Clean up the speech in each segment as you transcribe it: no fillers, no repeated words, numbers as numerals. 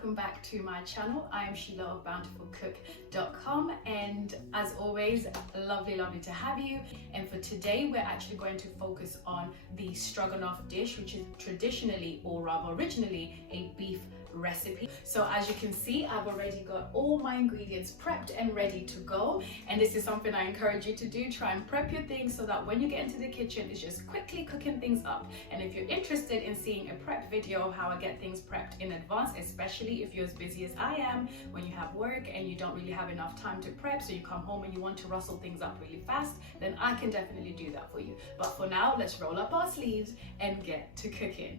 welcome back to my channel. I am Sheila of bountifulcook.com, and as always, lovely to have you. And for today we're actually going to focus on the stroganoff dish, which is traditionally, or rather originally, a beef recipe. So as you can see, I've already got all my ingredients prepped and ready to go, and this is something I encourage you to do. Try and prep your things so that when you get into the kitchen, it's just quickly cooking things up. And if you're interested in seeing a prep video of how I get things prepped in advance, especially if you're as busy as I am, when you have work and you don't really have enough time to prep, so you come home and you want to rustle things up really fast, then I can definitely do that for you. But for now, let's roll up our sleeves and get to cooking.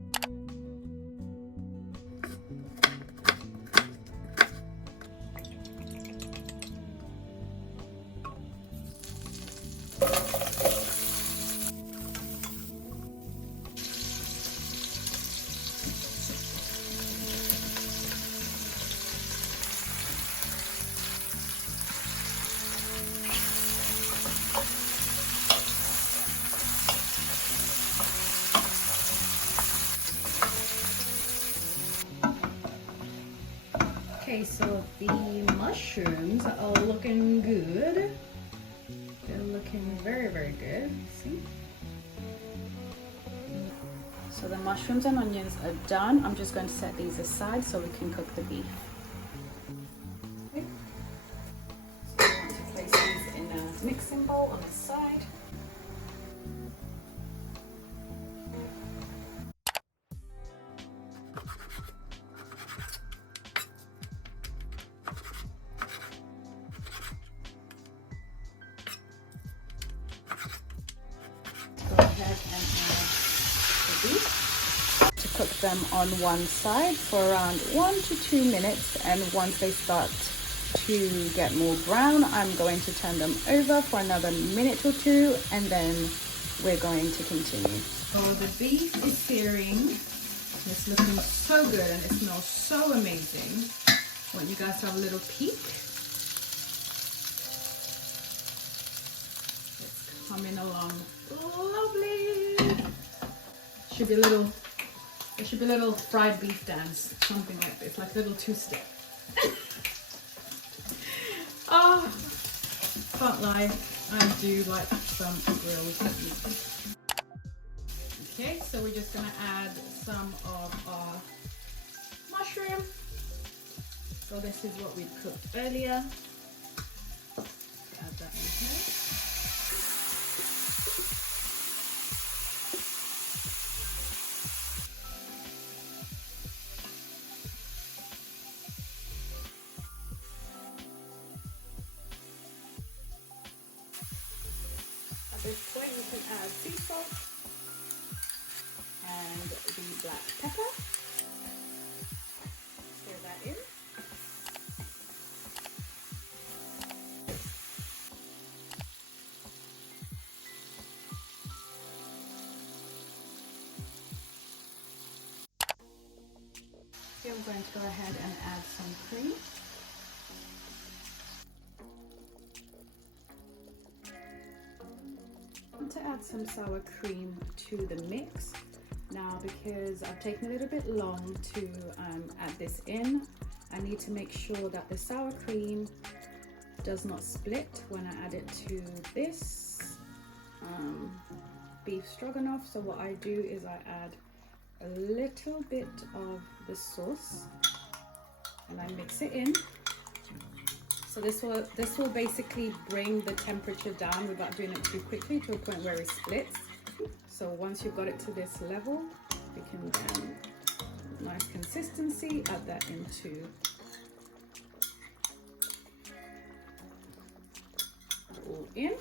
Okay, so the mushrooms are looking good. They're looking very good. See? So the mushrooms and onions are done. I'm just going to set these aside so we can cook the beef. Okay. So I'm going to place these in a mixing bowl on the side. Go ahead and add the beef. To cook them on one side for around 1 to 2 minutes, and once they start to get more brown, I'm going to turn them over for another minute or two, and then we're going to continue. So the beef is searing. It's looking so good and it smells so amazing. I want you guys to have a little peek. It's coming along lovely. Should be a little, it should be a little fried beef dance, something like this, like a little two-step. Oh, can't lie, I do like some grilled meat. Okay, so we're just gonna add some of our mushroom. So this is what we cooked earlier. Add that in here. At this point, we can add sea salt and the black pepper. Stir that in. Here I'm going to go ahead and add some cream. To add some sour cream to the mix now, because I've taken a little bit long to add this in. I need to make sure that the sour cream does not split when I add it to this beef stroganoff. So what I do is I add a little bit of the sauce and I mix it in. So this will basically bring the temperature down without doing it too quickly, to a point where it splits. So once you've got it to this level, we can then, nice consistency, add that into all in.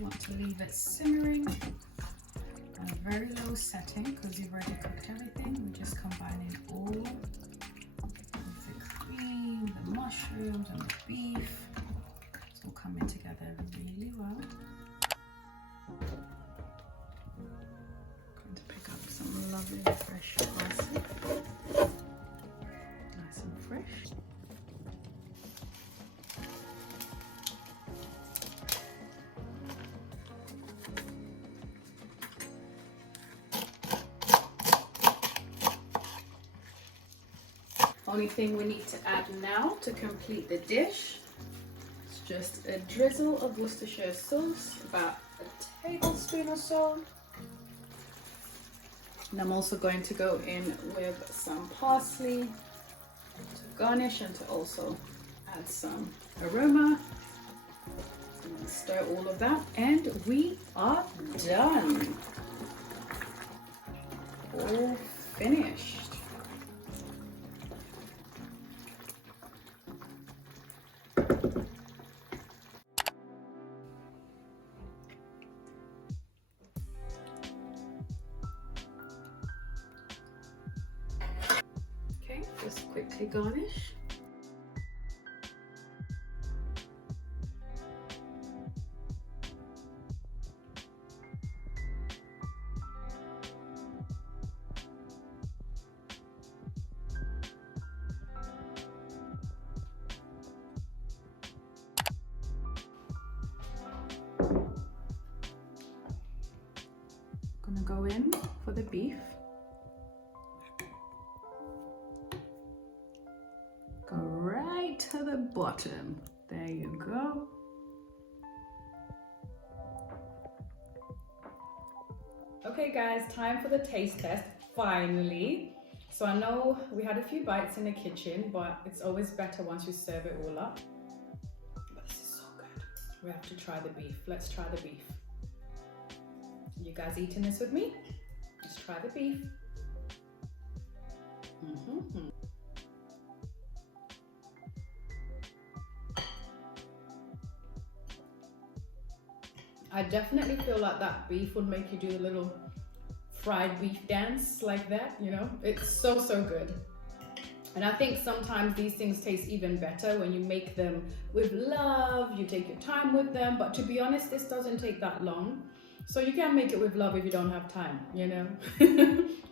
Want to leave it simmering on a very low setting, because you've already cooked everything. We're just combining all with the cream, the mushrooms and the beef. It's all coming together really well. Going to pick up some lovely fresh parsley. Nice and fresh. Only thing we need to add now to complete the dish is just a drizzle of Worcestershire sauce, about a tablespoon or so. And I'm also going to go in with some parsley to garnish and to also add some aroma. And stir all of that, and we are done. All finished. Okay, just quickly garnish. Gonna go in for the beef. Go right to the bottom. There you go. Okay guys, time for the taste test, finally. So I know we had a few bites in the kitchen, but it's always better once you serve it all up. But this is so good. We have to try the beef. Let's try the beef. You guys eating this with me? Let's try the beef. I definitely feel like that beef would make you do a little fried beef dance like that, you know? It's so, so good. And I think sometimes these things taste even better when you make them with love, you take your time with them. But to be honest, this doesn't take that long. So you can make it with love if you don't have time, you know?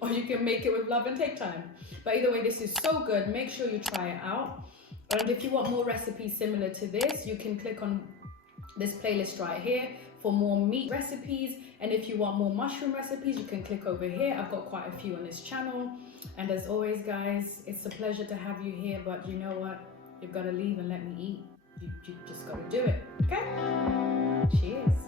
Or you can make it with love and take time. But either way, this is so good. Make sure you try it out. And if you want more recipes similar to this, you can click on this playlist right here for more meat recipes. And if you want more mushroom recipes, you can click over here. I've got quite a few on this channel. And as always, guys, it's a pleasure to have you here. But you know what? You've got to leave and let me eat. You just got to do it, okay? Cheers.